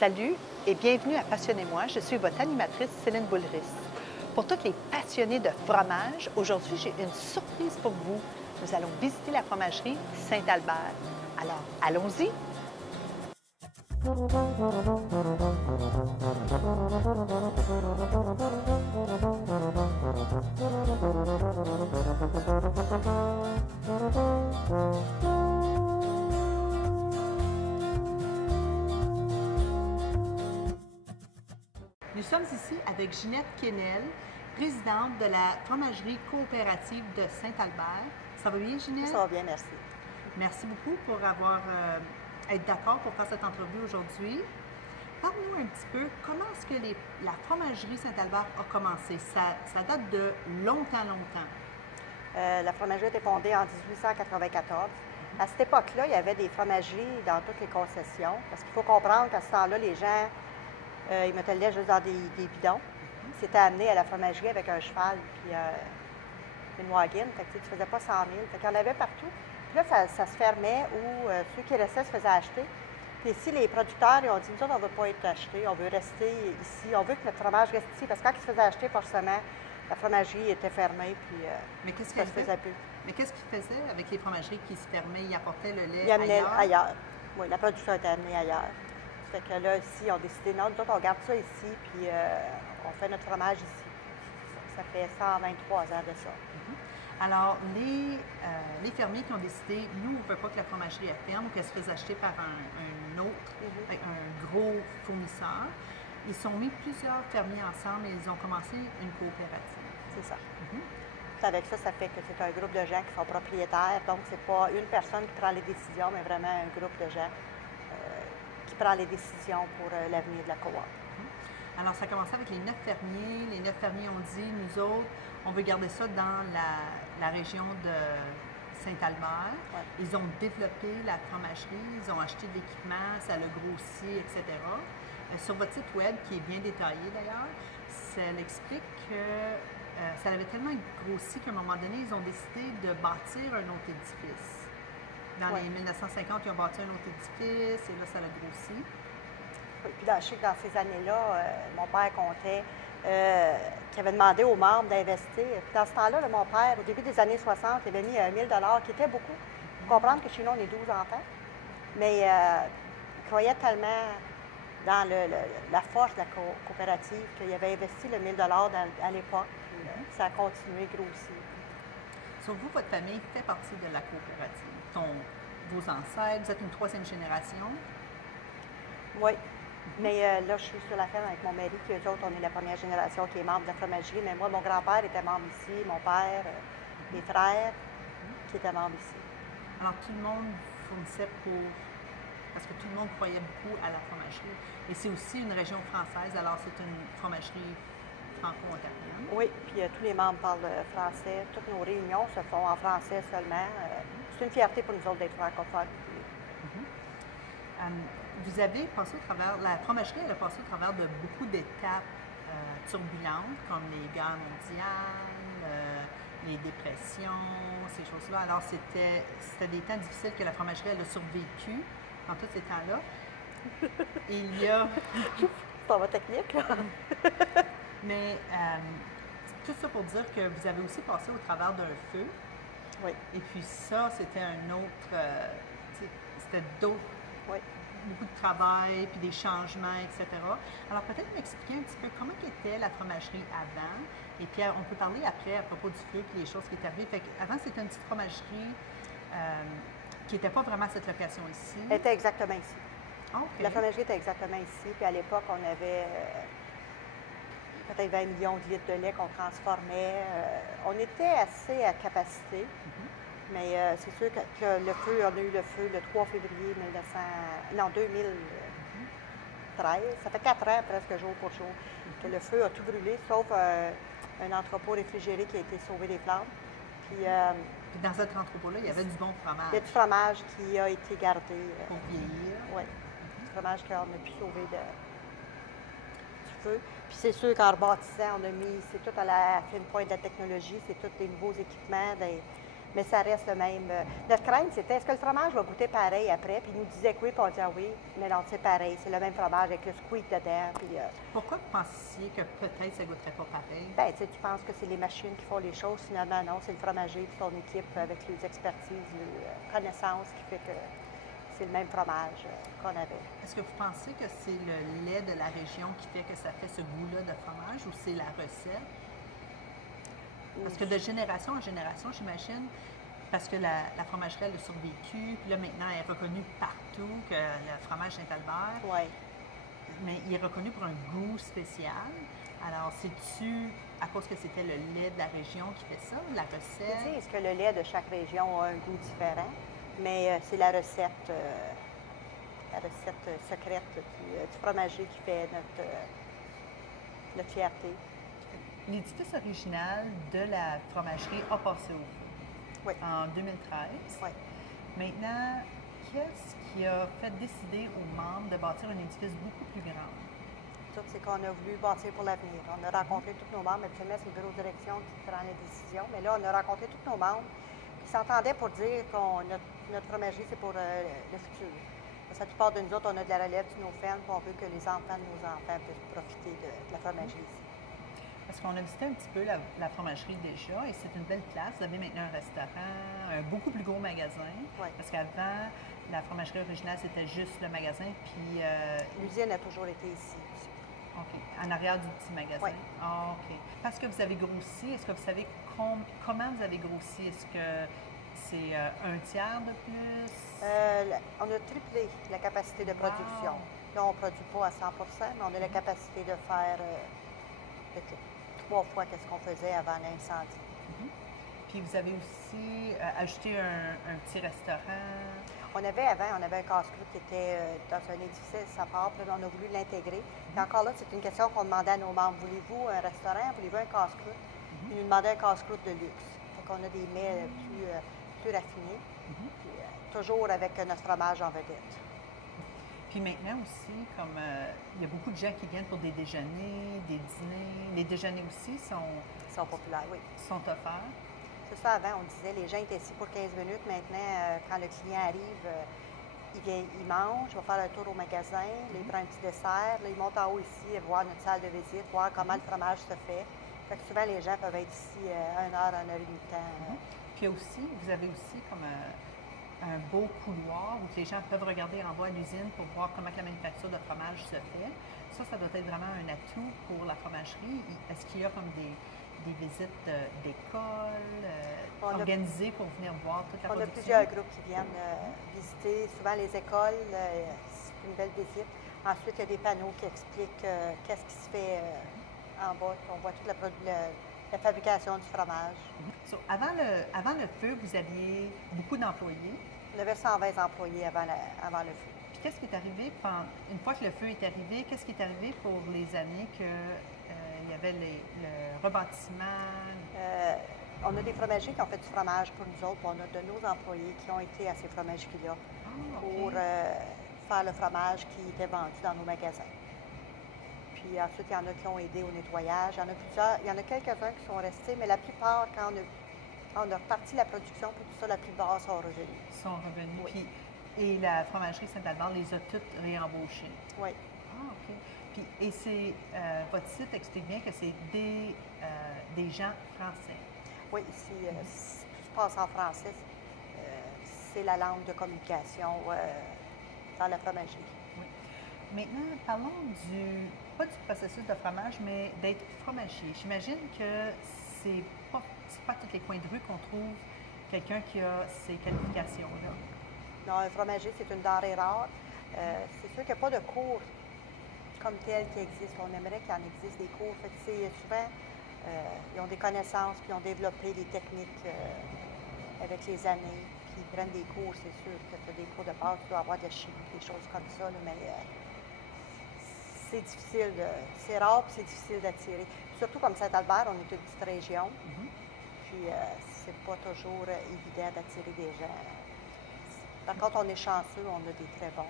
Salut et bienvenue à Passionnez-moi. Je suis votre animatrice Céline Boulris. Pour tous les passionnés de fromage, aujourd'hui, j'ai une surprise pour vous. Nous allons visiter la fromagerie Saint-Albert. Alors, allons-y! Nous sommes ici avec Ginette Quesnel, présidente de la fromagerie coopérative de Saint-Albert. Ça va bien, Ginette? Ça va bien, merci. Merci beaucoup pour être d'accord pour faire cette entrevue aujourd'hui. Parle-nous un petit peu, comment est-ce que la fromagerie Saint-Albert a commencé? Ça date de longtemps. La fromagerie a été fondée en 1894. À cette époque-là, il y avait des fromageries dans toutes les concessions, parce qu'il faut comprendre qu'à ce temps-là, les gens, ils mettaient le lait juste dans des bidons. Ils s'étaient amenés à la fromagerie avec un cheval puis une wagon. Fait que, tu ne faisais pas 100 000. Fait qu'il y en avait partout. Puis là, ça se fermait ou ceux qui restaient se faisaient acheter. Puis ici, les producteurs, ils ont dit, nous autres, on ne veut pas être achetés, on veut rester ici, on veut que notre fromage reste ici. Parce que quand ils se faisaient acheter, forcément, la fromagerie était fermée, puis ça se faisait plus. Mais qu'est-ce qu'ils faisaient avec les fromageries qui se fermaient? Ils apportaient le lait Ils amenaient ailleurs? Oui, la production était amenée ailleurs. Fait que là, ici, on a décidé, non, nous autres, on garde ça ici, puis on fait notre fromage ici. Ça fait 123 ans de ça. Alors, les fermiers qui ont décidé, nous, on ne veut pas que la fromagerie ferme ou qu'elle se fasse acheter par un autre, un gros fournisseur, ils sont mis plusieurs fermiers ensemble et ils ont commencé une coopérative. C'est ça. Puis avec ça, ça fait que c'est un groupe de gens qui sont propriétaires. Donc, c'est pas une personne qui prend les décisions, mais vraiment un groupe de gens qui prend les décisions pour l'avenir de la coop. Alors, ça a commencé avec les 9 fermiers. Les 9 fermiers ont dit, nous autres, on veut garder ça dans la région de Saint-Albert. Ouais. Ils ont développé la fromagerie, ils ont acheté de l'équipement, ça l'a grossi, etc. Sur votre site web, qui est bien détaillé d'ailleurs, ça explique que ça avait tellement grossi qu'à un moment donné, ils ont décidé de bâtir un autre édifice. Dans les 1950, ils ont bâti un autre édifice et là, ça l'a grossi. Puis je sais que dans ces années-là, mon père comptait qu'il avait demandé aux membres d'investir. Puis dans ce temps-là, mon père, au début des années 60, il avait mis 1 000 $, qui était beaucoup. Il faut comprendre que chez nous, on est 12 enfants. Mais il croyait tellement dans la force de la coopérative qu'il avait investi le 1 000 $ à l'époque. Puis ça a continué, grossi. Sur vous, votre famille fait partie de la coopérative. Vos ancêtres, vous êtes une 3e génération. Oui. Mais là, je suis sur la ferme avec mon mari, puis eux autres, on est la première génération qui est membre de la fromagerie. Mais moi, mon grand-père était membre ici, mon père, mes frères, qui étaient membres ici. Alors, tout le monde fournissait parce que tout le monde croyait beaucoup à la fromagerie. Et c'est aussi une région française, alors c'est une fromagerie franco-ontarienne. Oui, puis tous les membres parlent français. Toutes nos réunions se font en français seulement. C'est une fierté pour nous autres d'être francophones. Vous avez passé au travers, la fromagerie, elle a passé au travers de beaucoup d'étapes turbulentes, comme les guerres mondiales, les dépressions, ces choses-là. Alors, c'était des temps difficiles que la fromagerie, elle a survécu dans tous ces temps-là. Il y a... C'est pas votre technique, là. Mais tout ça pour dire que vous avez aussi passé au travers d'un feu. Oui. Et puis ça, c'était un autre... c'était d'autres... Oui. Beaucoup de travail, puis des changements, etc. Alors, peut-être m'expliquer un petit peu comment était la fromagerie avant, et puis on peut parler après à propos du feu, puis les choses qui étaient arrivées. Fait qu'avant, c'était une petite fromagerie qui n'était pas vraiment à cette location ici. Elle était exactement ici. Okay. La fromagerie était exactement ici, puis à l'époque, on avait peut-être 20 millions de litres de lait qu'on transformait. On était assez à capacité. Mais c'est sûr que le feu, on a eu le feu le 3 février 2013. Ça fait 4 ans presque jour pour jour que le feu a tout brûlé, sauf un entrepôt réfrigéré qui a été sauvé des flammes. Puis dans cet entrepôt-là, il y avait du bon fromage. Il y a du fromage qui a été gardé. Pour vieillir. Oui, du fromage qu'on a pu sauver du feu. Puis c'est sûr qu'en rebâtissant, on a mis, c'est tout à la fine pointe de la technologie, c'est tous des nouveaux équipements, Mais ça reste le même. Notre crainte, c'était est-ce que le fromage va goûter pareil après? Puis ils nous disaient que oui, puis on disait oui. Mais non, c'est pareil. C'est le même fromage avec le squeak dedans. Puis, Pourquoi vous pensiez que peut-être ça goûterait pas pareil? ben, tu sais, tu penses que c'est les machines qui font les choses. Finalement, non, c'est le fromager et son équipe avec les expertises, les connaissances qui fait que c'est le même fromage qu'on avait. Est-ce que vous pensez que c'est le lait de la région qui fait que ça fait ce goût-là de fromage ou c'est la recette? Parce que de génération en génération, j'imagine, parce que la fromagerie elle a survécu, puis là maintenant elle est reconnue partout que le fromage Saint-Albert, Oui. mais il est reconnu pour un goût spécial. Alors, c'est-tu à cause que c'était le lait de la région qui fait ça, la Ils recette? disent que le lait de chaque région a un goût différent, mais c'est la recette secrète du fromager qui fait notre fierté. L'édifice original de la fromagerie a passé au feu Oui. en 2013. Oui. Maintenant, qu'est-ce qui a fait décider aux membres de bâtir un édifice beaucoup plus grand? Tout, c'est qu'on a voulu bâtir pour l'avenir. On a rencontré tous nos membres. Habituellement, c'est le bureau de direction qui prend les décisions. Mais là, on a rencontré tous nos membres qui s'entendaient pour dire que notre fromagerie, c'est pour le futur. Parce que la plupart de nous autres, on a de la relève sur nos fermes, puis on veut que les enfants de nos enfants puissent profiter de la fromagerie ici. Parce qu'on a visité un petit peu la fromagerie déjà et c'est une belle place. Vous avez maintenant un restaurant, un beaucoup plus gros magasin. Oui. Parce qu'avant, la fromagerie originale, c'était juste le magasin, puis L'usine a toujours été ici. OK, en arrière du petit magasin. Oui. Ah, OK. Parce que vous avez grossi, est-ce que vous savez comment vous avez grossi? Est-ce que c'est un tiers de plus? On a triplé la capacité de production. Wow. Là, on ne produit pas à 100 mais on a la capacité de faire peut-être 3 fois ce qu'on faisait avant l'incendie. Puis vous avez aussi ajouté un petit restaurant. On avait un casse-croûte qui était dans un édifice à part, puis là, on a voulu l'intégrer. Et encore là, c'est une question qu'on demandait à nos membres. Voulez-vous un restaurant? Voulez-vous un casse-croûte? Ils nous demandaient un casse-croûte de luxe. Fait qu'on a des mets plus raffinés, puis, toujours avec notre fromage en vedette. Puis maintenant aussi, comme il y a beaucoup de gens qui viennent pour des déjeuners, des dîners. Les déjeuners aussi Ils sont populaires, oui. sont offerts. C'est ça, avant, on disait, les gens étaient ici pour 15 minutes. Maintenant, quand le client arrive, il vient, il mange, il va faire un tour au magasin, là, il prend un petit dessert, là, il monte en haut ici, voir notre salle de visite, voir comment le fromage se fait. Fait que souvent, les gens peuvent être ici 1 heure, 1 heure et demie de temps. Puis aussi, vous avez aussi comme un beau couloir où les gens peuvent regarder en bas à l'usine pour voir comment la manufacture de fromage se fait. Ça doit être vraiment un atout pour la fromagerie. Est-ce qu'il y a comme des visites d'écoles organisées pour venir voir toute la On a production? plusieurs groupes qui viennent visiter, souvent les écoles, c'est une belle visite. Ensuite, il y a des panneaux qui expliquent qu'est-ce qui se fait en bas. On voit toute la fabrication du fromage. So, avant le feu, vous aviez beaucoup d'employés. On avait 120 employés avant le feu. Puis qu'est-ce qui est arrivé une fois que le feu est arrivé, qu'est-ce qui est arrivé pour les années que il y avait le rebâtiment? On a des fromagers qui ont fait du fromage pour nous autres. On a de nos employés qui ont été à ces fromageries-là pour faire le fromage qui était vendu dans nos magasins. Puis ensuite, il y en a qui ont aidé au nettoyage. Il y en a quelques-uns qui sont restés, mais la plupart, quand on a reparti la production, puis tout ça, la plupart sont revenus. Ils sont revenus. Oui. Et la fromagerie Saint-Albert les a toutes réembauchés. Oui. Ah, OK. Puis, et c'est, votre site explique bien que c'est des gens français. Oui, ici, tout se passe en français. C'est la langue de communication dans la fromagerie. Oui. Maintenant, parlons pas du processus de fromage, mais d'être fromager. J'imagine que c'est pas tous les coins de rue qu'on trouve quelqu'un qui a ces qualifications-là. Non, un fromager, c'est une denrée rare. C'est sûr qu'il n'y a pas de cours comme tel qui existe. On aimerait qu'il y en existe des cours. Fait que c'est souvent, ils ont des connaissances, puis ils ont développé des techniques avec les années, puis ils prennent des cours, c'est sûr que tu as des cours de base, tu dois avoir de la chimie, des choses comme ça, là, mais c'est difficile, c'est rare, puis c'est difficile d'attirer. Surtout comme Saint-Albert, on est une petite région, puis c'est pas toujours évident d'attirer des gens. Par contre, on est chanceux, on a des très bons,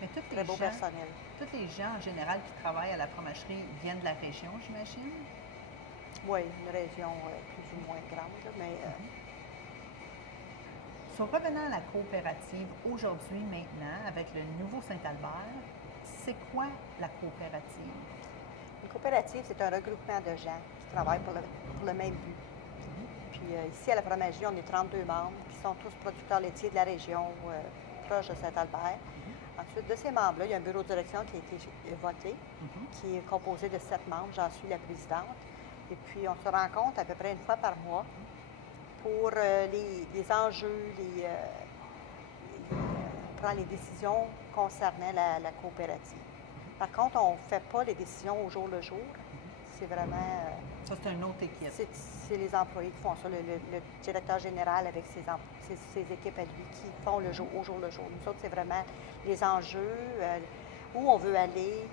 Mais très beaux personnels. tous les gens en général qui travaillent à la fromagerie viennent de la région, j'imagine? Oui, une région plus ou moins grande, là, mais So, revenant à la coopérative, aujourd'hui, maintenant, avec le nouveau Saint-Albert, c'est quoi la coopérative? Une coopérative, c'est un regroupement de gens qui travaillent pour le même but. Puis ici, à la fromagerie, on est 32 membres qui sont tous producteurs laitiers de la région proche de Saint-Albert. Ensuite de ces membres-là, il y a un bureau de direction qui a été voté, qui est composé de 7 membres. J'en suis la présidente. Et puis, on se rencontre à peu près une fois par mois pour les enjeux, prendre les décisions concernant la coopérative. Par contre, on ne fait pas les décisions au jour le jour. C'est vraiment... Ça, c'est une autre équipe. C'est les employés qui font ça, le directeur général avec ses équipes à lui qui font au jour le jour. Nous autres, c'est vraiment les enjeux, où on veut aller.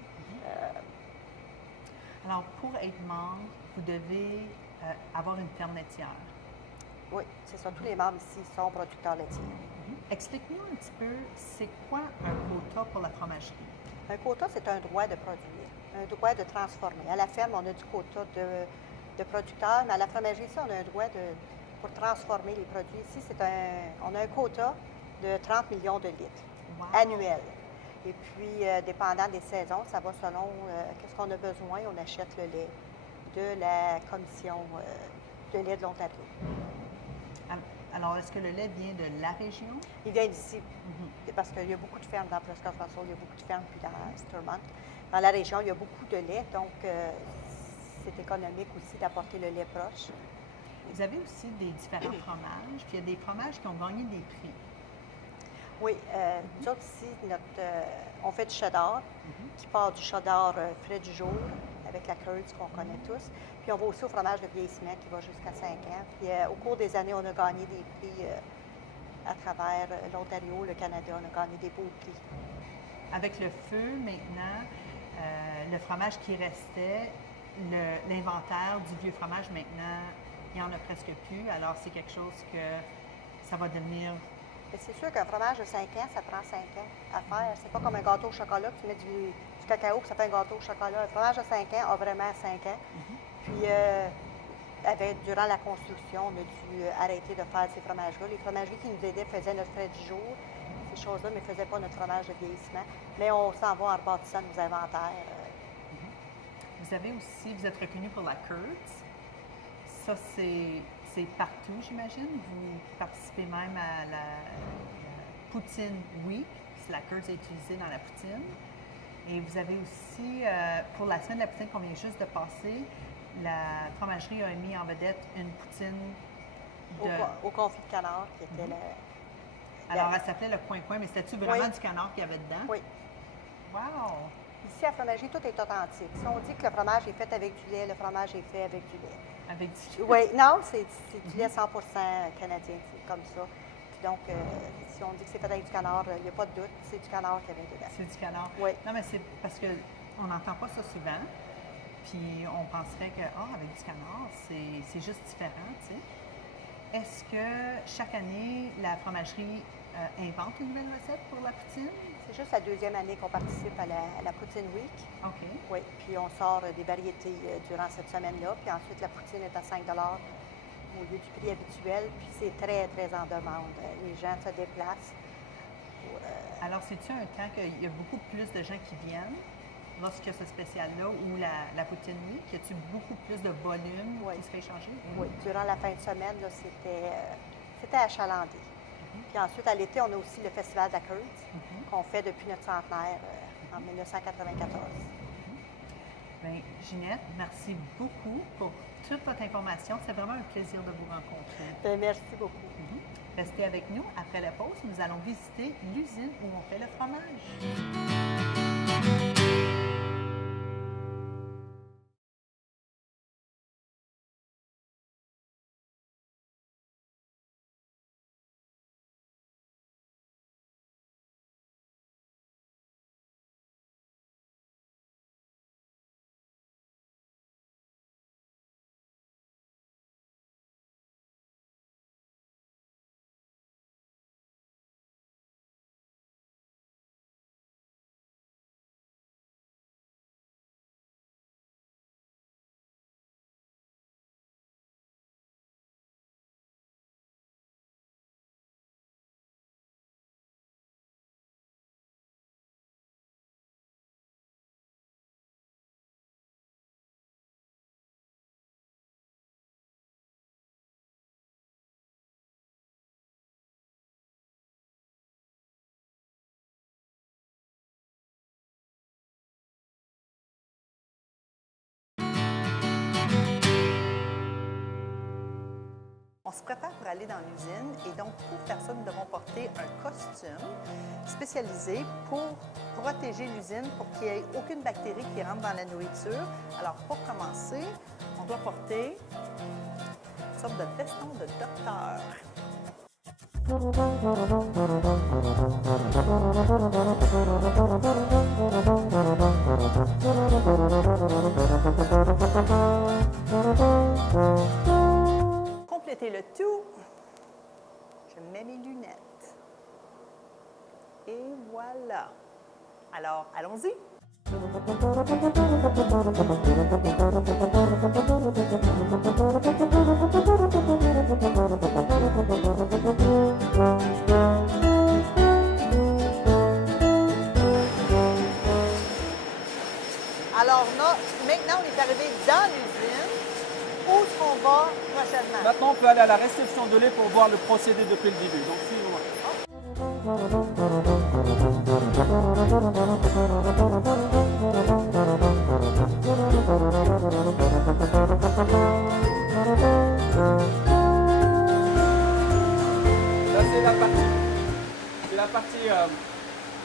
Alors, pour être membre, vous devez avoir une ferme laitière. Oui, c'est ça. Tous les membres ici sont producteurs laitiers. Explique-nous un petit peu, c'est quoi un quota pour la fromagerie? Un quota, c'est un droit de produire, un droit de transformer. À la ferme, on a du quota de producteurs, mais à la fromagerie, ici, on a un droit pour transformer les produits. Ici, on a un quota de 30 millions de litres annuels. Et puis, dépendant des saisons, ça va selon qu'est-ce qu'on a besoin. On achète le lait de la commission de lait de l'Ontario. Alors, est-ce que le lait vient de la région? Il vient d'ici, parce qu'il y a beaucoup de fermes dans Prescott-Russell, il y a beaucoup de fermes puis dans Stormont. Dans la région, il y a beaucoup de lait, donc c'est économique aussi d'apporter le lait proche. Vous avez aussi des différents fromages, puis il y a des fromages qui ont gagné des prix. Oui, nous autres ici, on fait du cheddar, qui part du cheddar frais du jour, avec la Curds qu'on connaît tous. Puis on va aussi au fromage de vieillissement qui va jusqu'à 5 ans. Puis au cours des années, on a gagné des prix à travers l'Ontario, le Canada, on a gagné des beaux prix. Avec le feu, maintenant, le fromage qui restait, l'inventaire du vieux fromage, maintenant, il n'y en a presque plus. Alors, c'est quelque chose que ça va devenir... C'est sûr qu'un fromage de 5 ans, ça prend 5 ans à faire. C'est pas comme un gâteau au chocolat, tu mets du cacao, puis ça fait un gâteau au chocolat. Un fromage de 5 ans a vraiment 5 ans. Puis, durant la construction, on a dû arrêter de faire ces fromages-là. Les fromageries qui nous aidaient faisaient notre frais du jour, ces choses-là, mais ne faisaient pas notre fromage de vieillissement. Mais on s'en va en rebâtissant nos inventaires. Vous êtes reconnu pour la Curds. Ça, c'est partout, j'imagine. Vous participez même à la Poutine Week. La Curds est utilisée dans la poutine. Et vous avez aussi, pour la semaine de la poutine qu'on vient juste de passer, la fromagerie a mis en vedette une poutine au confit de canard, qui était Alors, elle s'appelait le coin-coin, mais c'était-tu vraiment du canard qu'il y avait dedans? Oui. Wow! Ici, à la fromagerie, tout est authentique. Si on dit que le fromage est fait avec du lait, le fromage est fait avec du lait. Avec du lait? Oui, non, c'est du lait 100% canadien, c'est comme ça. Puis donc, si on dit que c'est fait avec du canard, il n'y a pas de doute, c'est du canard qu'il y avait dedans. C'est du canard? Oui. Non, mais c'est parce qu'on n'entend pas ça souvent. Puis on penserait que, avec du canard, c'est juste différent, tu sais. Est-ce que chaque année, la fromagerie invente une nouvelle recette pour la poutine? C'est juste la deuxième année qu'on participe à la Poutine Week. OK. Oui, puis on sort des variétés durant cette semaine-là. Puis ensuite, la poutine est à 5 au lieu du prix habituel. Puis c'est très, très en demande. Les gens se déplacent. Alors, c'est-tu un temps qu'il y a beaucoup plus de gens qui viennent lorsqu'il y a ce spécial-là ou la Poutine Week? Y a-t-il beaucoup plus de volume qui se fait échanger? Oui, durant la fin de semaine, c'était achalandé. Puis ensuite, à l'été, on a aussi le Festival de la Curds qu'on fait depuis notre centenaire en 1994. Bien, Ginette, merci beaucoup pour toute votre information. C'est vraiment un plaisir de vous rencontrer. Bien, merci beaucoup. Restez avec nous. Après la pause, nous allons visiter l'usine où on fait le fromage. On se prépare pour aller dans l'usine et donc toutes les personnes devront porter un costume spécialisé pour protéger l'usine pour qu'il n'y ait aucune bactérie qui rentre dans la nourriture. Alors pour commencer, on doit porter une sorte de veston de docteur. Compléter le tout, je mets mes lunettes. Et voilà. Alors, allons-y. Alors, maintenant, on est arrivé dans l'usine. Où est-ce qu'on va prochainement? Maintenant, on peut aller à la réception de lait pour voir le procédé depuis le début. Donc, suivez-moi. Là, c'est la partie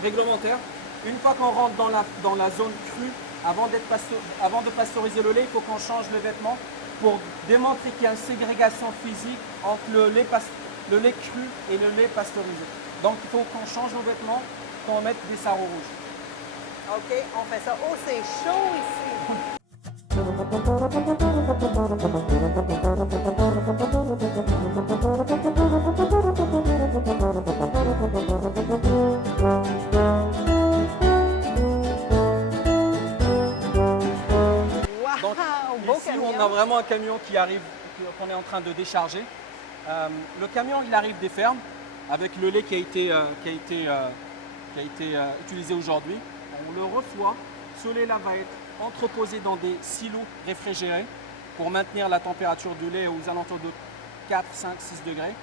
réglementaire. Une fois qu'on rentre dans la zone crue, avant de pasteuriser le lait, il faut qu'on change les vêtements pour démontrer qu'il y a une ségrégation physique entre le lait cru et le lait pasteurisé. Donc, il faut qu'on change nos vêtements, qu'on mette des sarraux rouges. OK, on fait ça. Oh, c'est chaud ici! Donc, ici, on a vraiment un camion qui arrive, qu'on est en train de décharger. Le camion, il arrive des fermes avec le lait qui a été utilisé aujourd'hui. On le reçoit. Ce lait-là va être entreposé dans des silos réfrigérés pour maintenir la température du lait aux alentours de 4, 5, 6 degrés.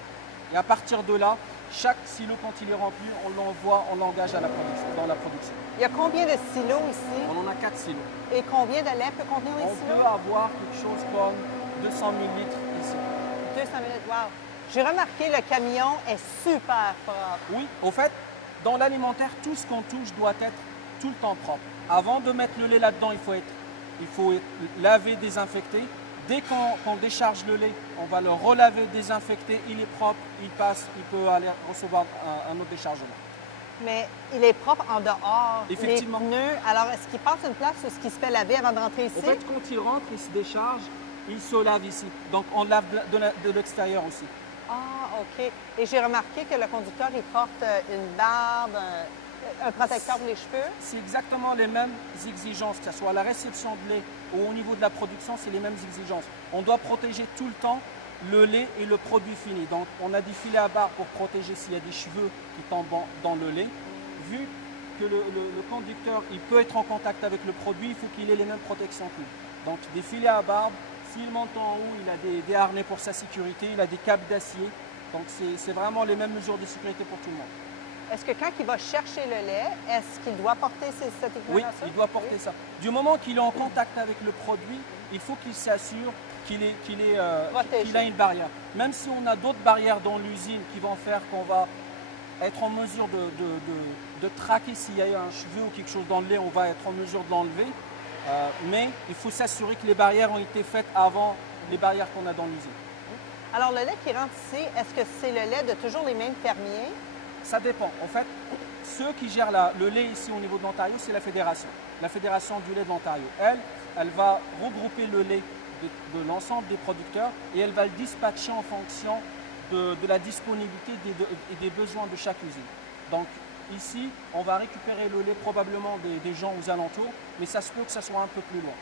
Et à partir de là, chaque silo, quand il est rempli, on l'engage dans la production. Il y a combien de silos ici? On en a 4 silos. Et combien de lait peut contenir les On silos? peut avoir quelque chose comme 200 000 litres ici. 200 000 litres, wow! J'ai remarqué, le camion est super propre. Oui, au fait, dans l'alimentaire, tout ce qu'on touche doit être tout le temps propre. Avant de mettre le lait là-dedans, il faut laver, désinfecter. Dès qu'on décharge le lait, on va le relaver, désinfecter. Il est propre, il passe, il peut aller recevoir un autre déchargement. Mais il est propre en dehors. Effectivement. Les pneus, alors est-ce qu'il passe une place où ce qui se fait laver avant de rentrer ici? En fait, quand il rentre, il se décharge, il se lave ici. Donc, on lave de l'extérieur aussi. Ah, OK. Et j'ai remarqué que le conducteur, il porte une barbe, un protecteur pour les cheveux. C'est exactement les mêmes exigences, que ce soit à la réception de lait ou au niveau de la production, c'est les mêmes exigences. On doit protéger tout le temps le lait et le produit fini. Donc, on a des filets à barre pour protéger s'il y a des cheveux qui tombent dans le lait. Vu que le conducteur, il peut être en contact avec le produit, il faut qu'il ait les mêmes protections que lui. Donc, des filets à barbe. S'il monte en haut, il a des harnais pour sa sécurité, il a des câbles d'acier. Donc, c'est vraiment les mêmes mesures de sécurité pour tout le monde. Est-ce que quand il va chercher le lait, est-ce qu'il doit porter cet équipement-là? Oui, il doit porter ça. Du qu'il est en contact avec le produit, il faut qu'il s'assure qu'il a une barrière. Même si on a d'autres barrières dans l'usine qui vont faire qu'on va être en mesure de traquer s'il y a un cheveu ou quelque chose dans le lait, on va être en mesure de l'enlever. Mais il faut s'assurer que les barrières ont été faites avant les barrières qu'on a dans l'usine. Alors, le lait qui rentre ici, est-ce que c'est le lait de toujours les mêmes fermiers? Ça dépend. En fait, ceux qui gèrent le lait ici au niveau de l'Ontario, c'est la Fédération du lait de l'Ontario. Elle va regrouper le lait de l'ensemble des producteurs et elle va le dispatcher en fonction de la disponibilité et des besoins de chaque usine. Donc, ici, on va récupérer le lait probablement des gens aux alentours, mais ça se peut que ça soit un peu plus loin.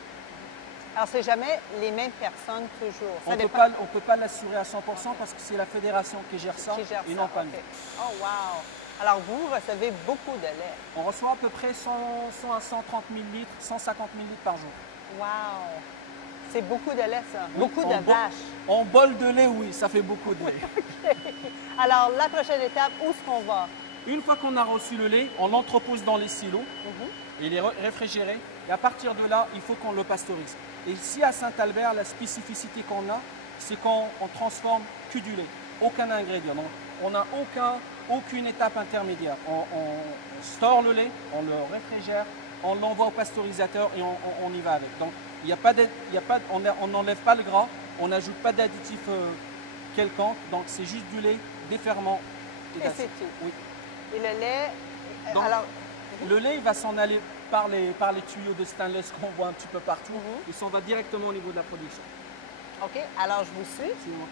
Alors, c'est jamais les mêmes personnes toujours. On ne peut pas l'assurer à 100% parce que c'est la fédération qui gère ça et non pas nous. Oh, wow! Alors, vous recevez beaucoup de lait. On reçoit à peu près 100 à 130 000 litres, 150 000 litres par jour. Wow! C'est beaucoup de lait, ça. Oui, beaucoup de vaches. En bol de lait, oui, ça fait beaucoup de lait. OK. Alors, la prochaine étape, où est-ce qu'on va? Une fois qu'on a reçu le lait, on l'entrepose dans les silos. Il est réfrigéré. Et à partir de là, il faut qu'on le pasteurise. Et ici, à Saint-Albert, la spécificité qu'on a, c'est qu'on transforme que du lait, aucun ingrédient. Donc, on n'a aucune étape intermédiaire. On store le lait, on le réfrigère, on l'envoie au pasteurisateur et on y va avec. Donc, on n'enlève pas le gras, on n'ajoute pas d'additif quelconque. Donc, c'est juste du lait, des ferments. Et c'est tout. Oui. Et le lait, Donc, alors... Le lait, il va s'en aller par les tuyaux de stainless qu'on voit un petit peu partout. Il s'en va directement au niveau de la production. OK, alors je vous suis. Suivez-moi.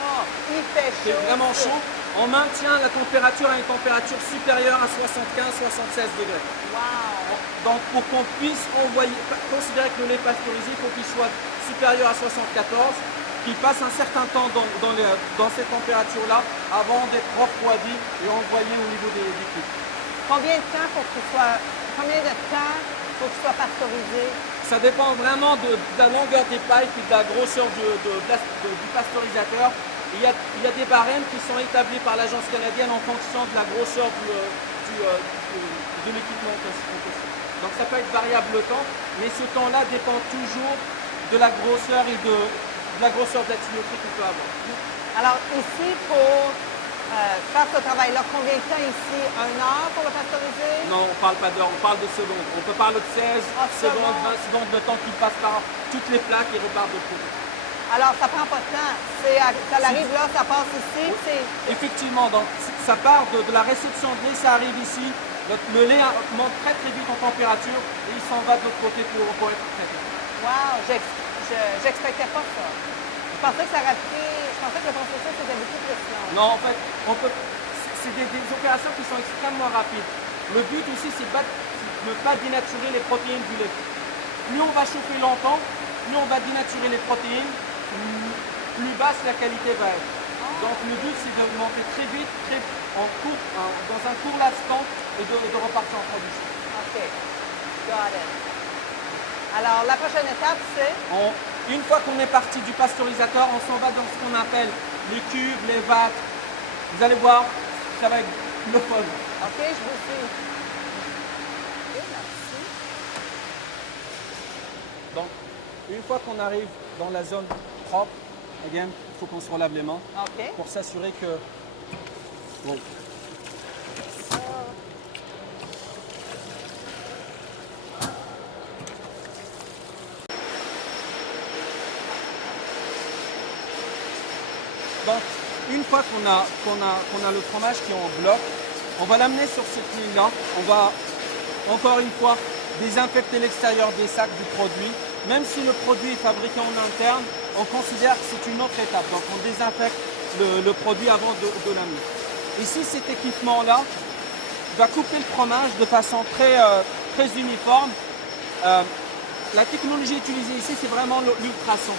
Oh, il fait chaud. C'est vraiment chaud. On maintient la température à une température supérieure à 75-76 degrés. Wow! Donc pour qu'on puisse considérer que le lait pasteurisé, il faut qu'il soit supérieur à 74, qu'il passe un certain temps dans cette température-là avant d'être refroidi et envoyé au niveau des cubes. Combien de temps faut qu'il soit pasteurisé? Ça dépend vraiment de la longueur des pipes et de la grosseur du pasteurisateur. Il y a des barèmes qui sont établis par l'agence canadienne en fonction de la grosseur de l'équipement en question. Donc ça peut être variable le temps, mais ce temps-là dépend toujours de la grosseur et de la grosseur de la tuyauterie qu'on peut avoir. Alors ici, pour faire ce travail-là, combien de temps ici? 1 heure pour le pasteuriser? Non, on ne parle pas d'heure, on parle de secondes. On peut parler de 16 secondes, 20 secondes, le temps qu'il passe par toutes les plaques et repart de côté. Alors, ça prend pas de temps. Ça arrive là, ça passe ici. Effectivement, donc, ça part de la réception de lait, ça arrive ici. Le lait monte très très vite en température et il s'en va de l'autre côté pour être traité. Wow, j'expectais pas ça. Je pensais que le processus était beaucoup plus long. Non, en fait, c'est des opérations qui sont extrêmement rapides. Le but aussi, c'est de ne pas dénaturer les protéines du lait. Plus on va chauffer longtemps, plus on va dénaturer les protéines, plus basse la qualité va être. Donc le but, c'est de monter très vite, dans un court laps et de repartir en production. OK. Got it. Alors, la prochaine étape, c'est? Une fois qu'on est parti du pasteurisateur, on s'en va dans ce qu'on appelle les cubes, les vates. Vous allez voir, ça va être le fun. OK, je vous suis. OK, merci. Donc, une fois qu'on arrive dans la zone propre, again, il faut qu'on se relave les mains OK. pour s'assurer que... Bon. Donc, une fois qu'on a le fromage qui est en bloc, on va l'amener sur cette ligne-là. On va, encore une fois, désinfecter l'extérieur des sacs du produit. Même si le produit est fabriqué en interne, on considère que c'est une autre étape. Donc, on désinfecte le produit avant de l'amener. Ici, cet équipement-là va couper le fromage de façon très uniforme. La technologie utilisée ici, c'est vraiment l'ultrason.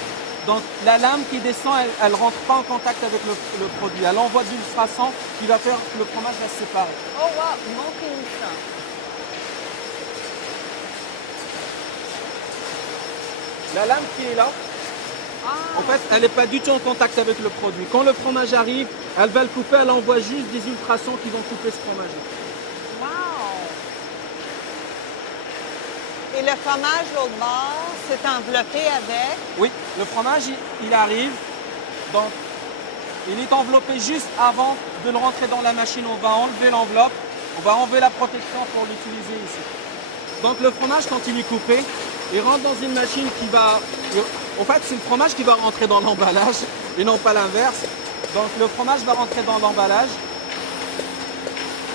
Donc la lame qui descend, elle ne rentre pas en contact avec le produit. Elle envoie de l'ultrason qui va faire que le fromage va se séparer. Oh wow, montrez-nous ça. La lame qui est là, en fait, elle n'est pas du tout en contact avec le produit. Quand le fromage arrive, elle va le couper, elle envoie juste des ultrasons qui vont couper ce fromage-là. Et le fromage, l'autre bord, c'est enveloppé avec? Oui, le fromage, il arrive. Donc, il est enveloppé juste avant de le rentrer dans la machine. On va enlever l'enveloppe. On va enlever la protection pour l'utiliser ici. Donc, le fromage, quand il est coupé, il rentre dans une machine qui va... En fait, c'est le fromage qui va rentrer dans l'emballage et non pas l'inverse. Donc, le fromage va rentrer dans l'emballage.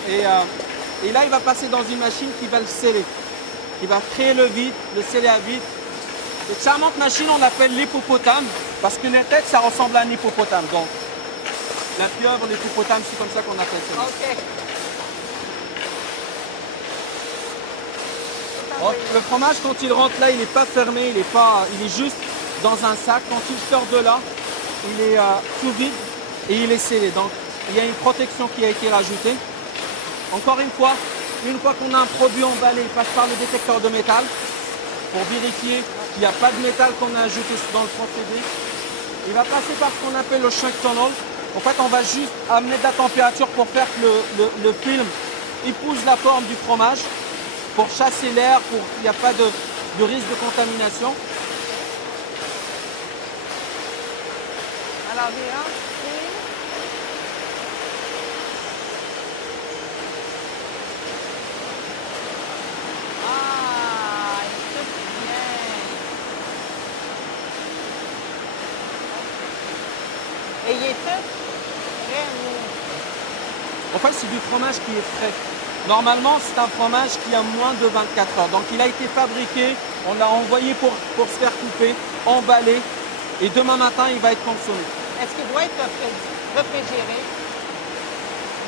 Et là, il va passer dans une machine qui va le sceller. Qui va créer le vide, le sceller à vide. Cette charmante machine, on l'appelle l'hippopotame, parce que la tête, ça ressemble à un hippopotame. Donc, la pieuvre, l'hippopotame, c'est comme ça qu'on appelle ça. OK. Donc, le fromage, quand il rentre là, il n'est pas fermé, il est juste dans un sac. Quand il sort de là, il est tout vide et il est scellé. Donc, il y a une protection qui a été rajoutée. Encore une fois qu'on a un produit emballé, il passe par le détecteur de métal pour vérifier qu'il n'y a pas de métal qu'on a ajouté dans le procédé. Il va passer par ce qu'on appelle le shrink tunnel. En fait, on va juste amener de la température pour faire que le film épouse la forme du fromage, pour chasser l'air, pour qu'il n'y a pas de risque de contamination. Alors, il rentre ici. Ah, il est tout bien. Et il est tout très mou. En fait, c'est du fromage qui est frais. Normalement, c'est un fromage qui a moins de 24 heures. Donc, il a été fabriqué, on l'a envoyé pour se faire couper, emballé, et demain matin, il va être consommé. Est-ce qu'il doit être réfrigéré?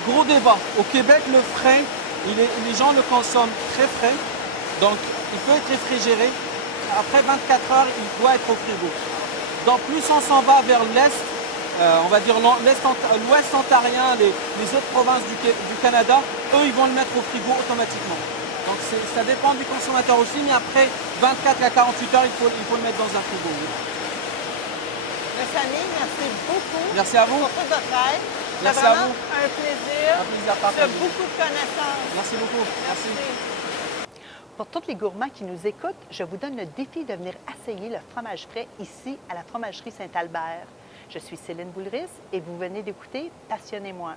Gros débat. Au Québec, le frais, les gens le consomment très frais. Donc, il peut être réfrigéré. Après 24 heures, il doit être au frigo. Donc, plus on s'en va vers l'Est, on va dire l'Ouest ontarien, les autres provinces du Canada, eux, ils vont le mettre au frigo automatiquement. Donc, ça dépend du consommateur aussi, mais après 24 à 48 heures, il faut le mettre dans un frigo. Monsieur Samy, merci beaucoup. Merci à vous. Pour toute votre aide. Merci C'est à vraiment vous. un plaisir. Un plaisir Tu partagé. as beaucoup de connaissances. Merci beaucoup. Merci. Pour tous les gourmands qui nous écoutent, je vous donne le défi de venir essayer le fromage frais ici à la fromagerie Saint-Albert. Je suis Céline Boulris et vous venez d'écouter Passionnez-moi.